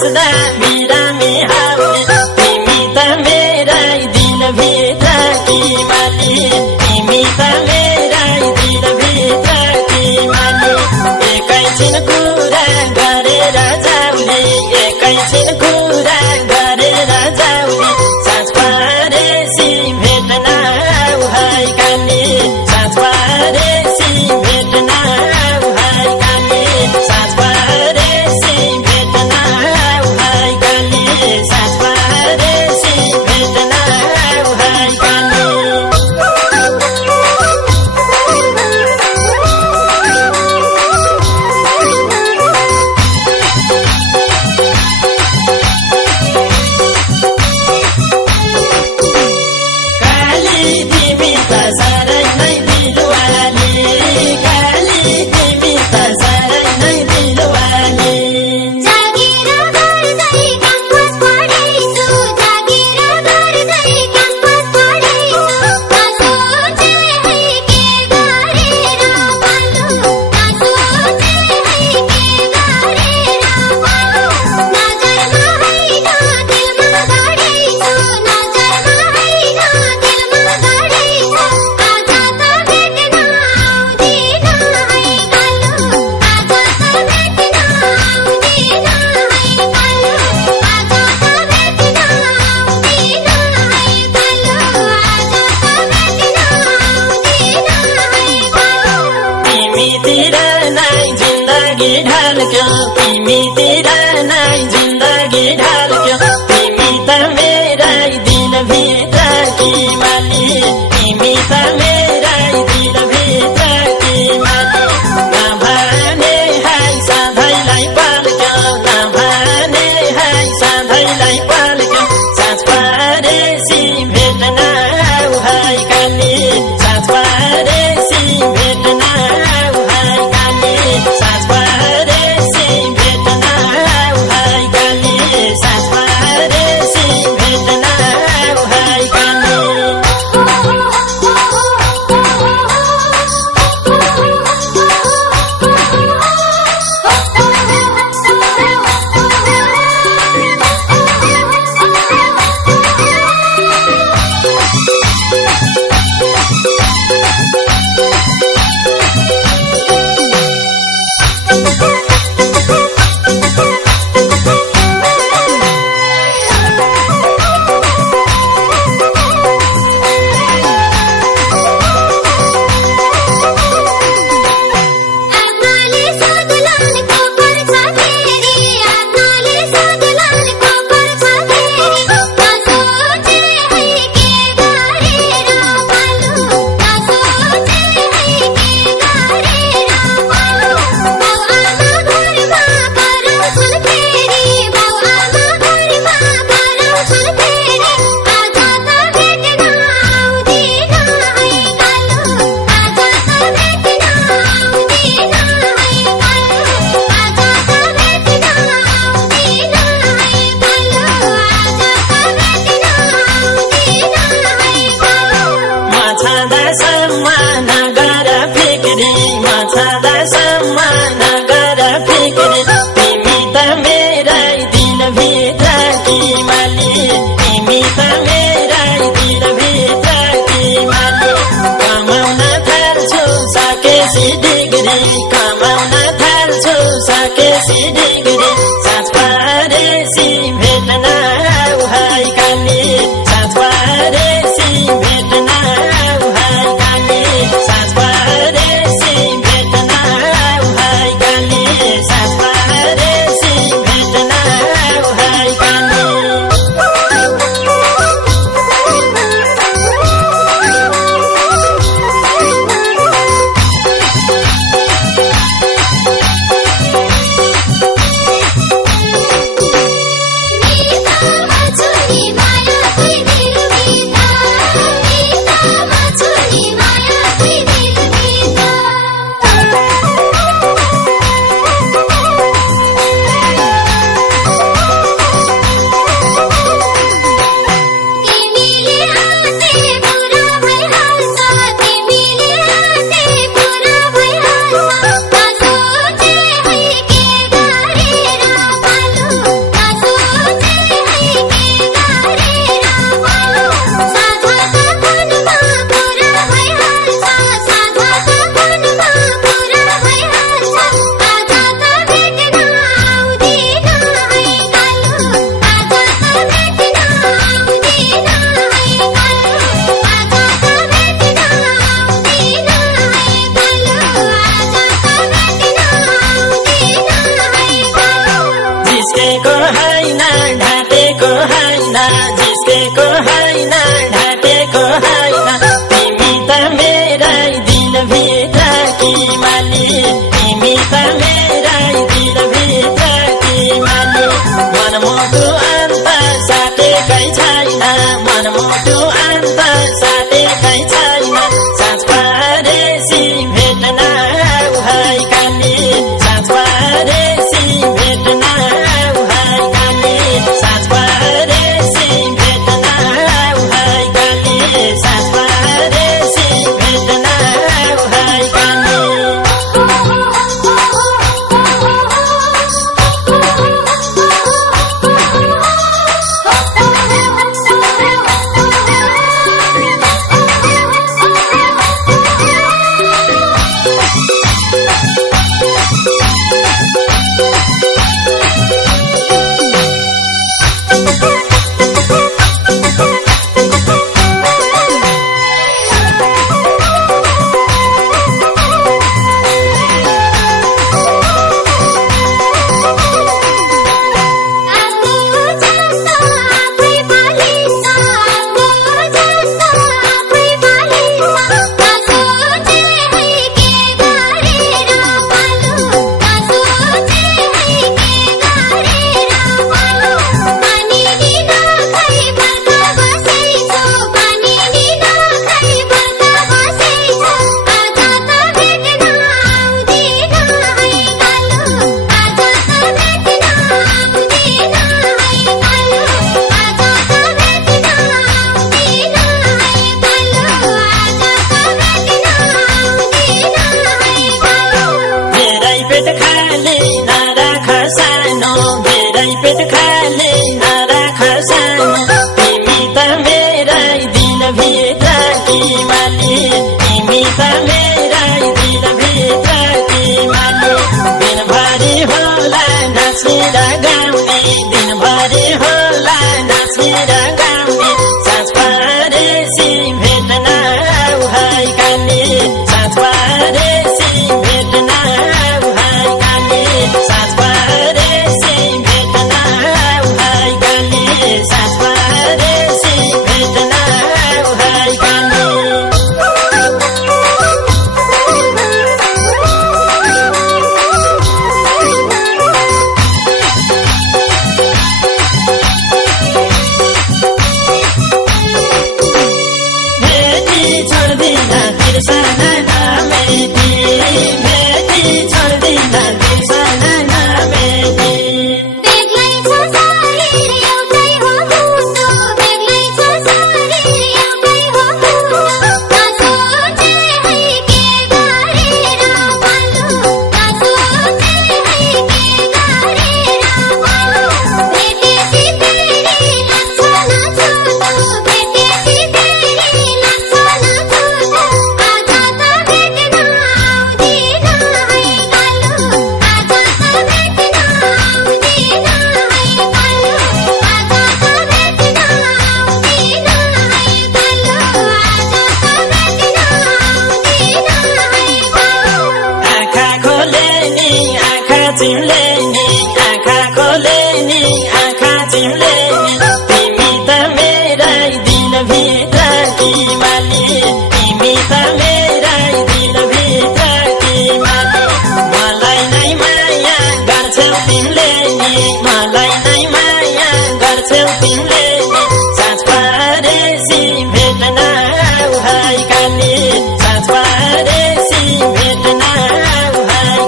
हाँस्दा बिरामी हाउले तिमी त मेरै दिलभित्रकी मालिक तिमी त मेरै दिलभित्रकी मालिक एकैछिन कुरा गरेर जाउने एकैछिन कुरा गरेर जाउने साँझ परेसी भेट्न आऊ है काली साँझ परेसी भेट्न आऊ है काली साँझ परेसी भेट्न आऊ है काली साँझ परेसी भेट्न आऊ है काली तिमी त साह्रै नै दिलवाली काली तिमी त साह्रै नै दिलवाली जागेर गर्दै क्याम्पस पढेछु जागेर गर्दै क्याम्पस पढेछु नसोचे है के गरेर पालु नसोचे है के गरेर पालु नजरमा होइन दिलमा गढेछु नजरमा होइन दिलमा गढेछु आज त भेट्न आउँदिन है कालु आज त भेट्न आउँदिन है कालु आज त भेट्न आउँदिन है कालु आज त भेट्न आउँदिन है कालु तिमीतिर नै जिन्दगी ढल्क्यो तिमीतिर नै जिन्दगी ढल्क्यो तिमी त मेरै दिलभित्रकी मालिक तिमी त मेरै दिलभित्रकी मालिक नभने है सधैँलाई पल्क्यो नभने है सधैँलाई पल्क्यो साँझ परेसी भेट्न आऊ है काली साँझ परेसी भेट्न आऊ है काली साँझ परेसी भेट्न आऊ है काली साँझ होइन जिस्केको होइन ढाकेको होइन तिमी त मेरै दिलभित्र कि मालिक तिमी त मेरै दिलभित्र कि मालिक मनमुटु अन्त साटेकै छैन मनमुटु अन्त साटेकै छैन साँझ परेसी भेट्न आऊ है काली साँझ परेसी भेट्न आऊ है काली साँझ परेसी भेट्न आऊ है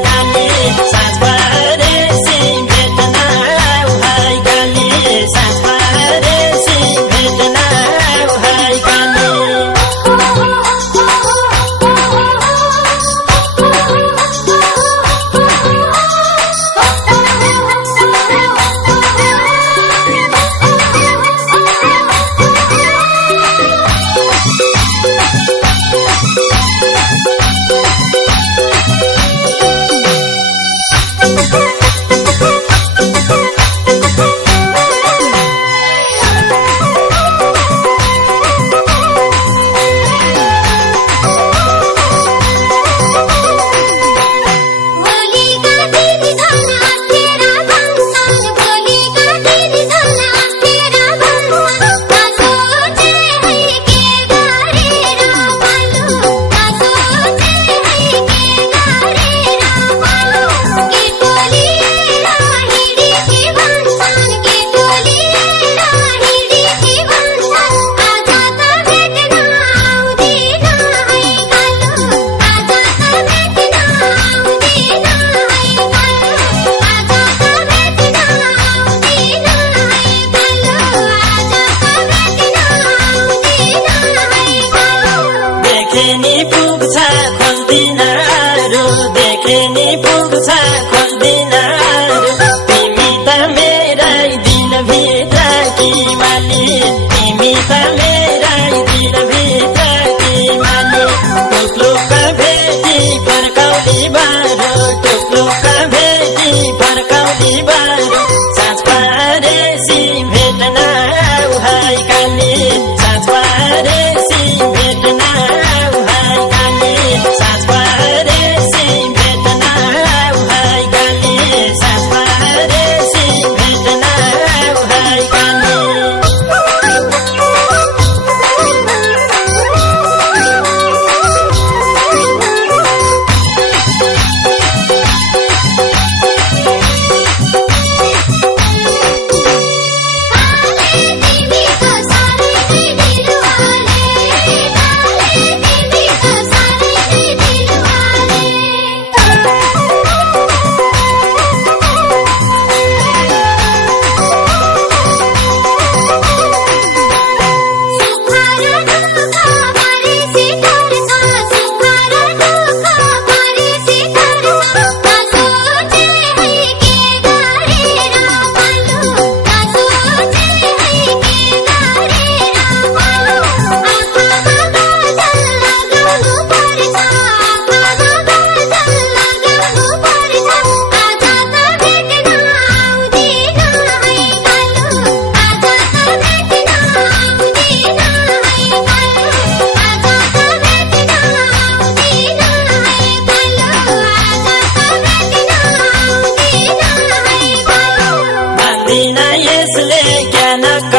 काली साँझ परेसी भेट्न आऊ है काली साँझ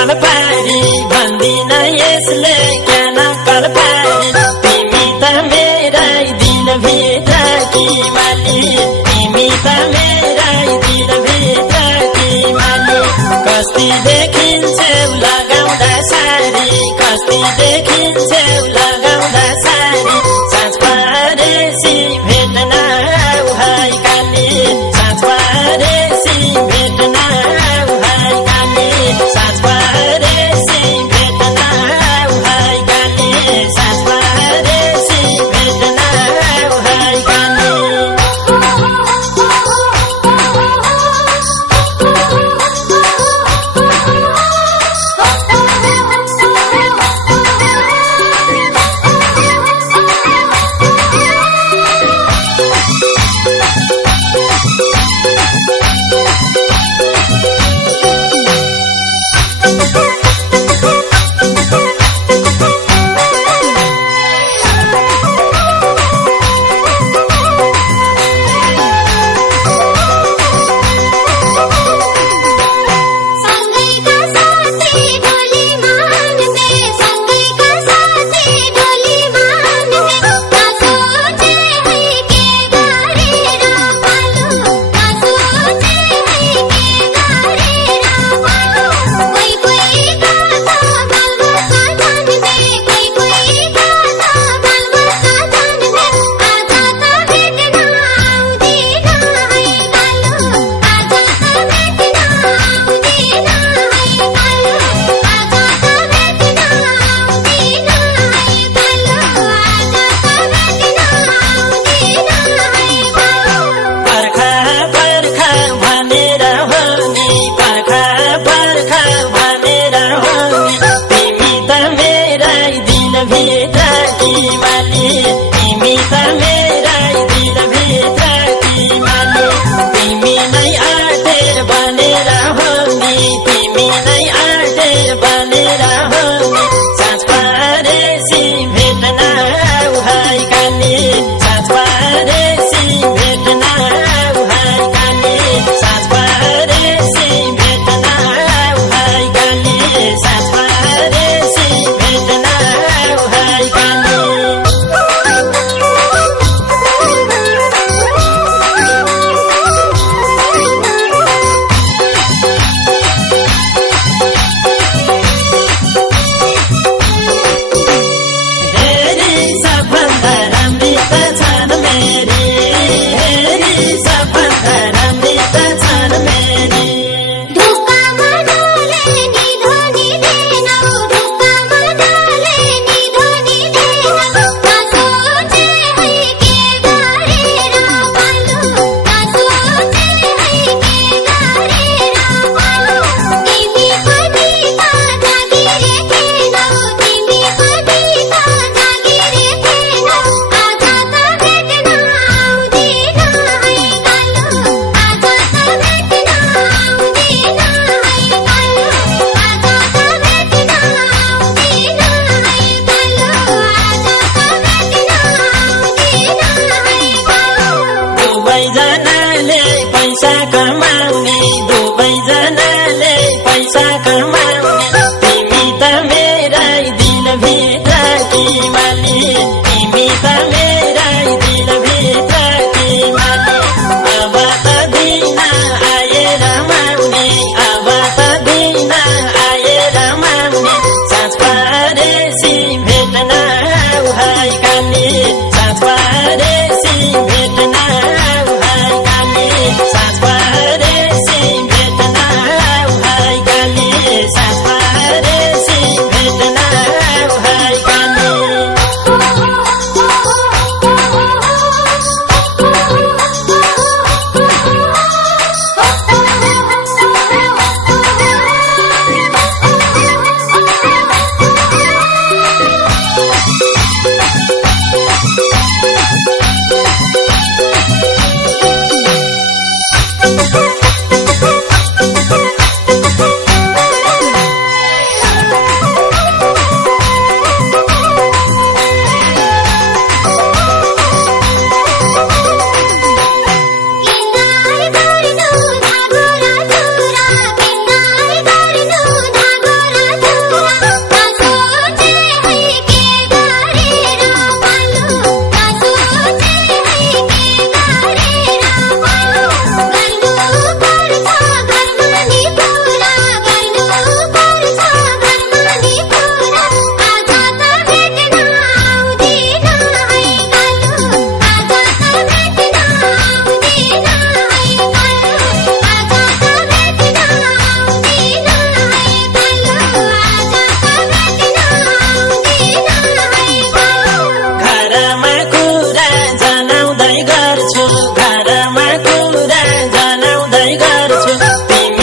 नक्कल पारी भन्दिन यसले क्या नक्कल पारी तिमी त मेरै दिलभित्रकी मालिक तिमी त मेरै दिलभित्रकी मालिक कस्ती देखिन्छौ लगाउँदा सारी कस्ती देखिन्छौ लगाउँदा सारी साँझ परेसी भेट्न आऊ है काली साँझ परेसी भेट्न आऊ है काली साँझ परेसी भेट्न आऊ है काली साँझ परेसी भेट्न आऊ है काली तिमी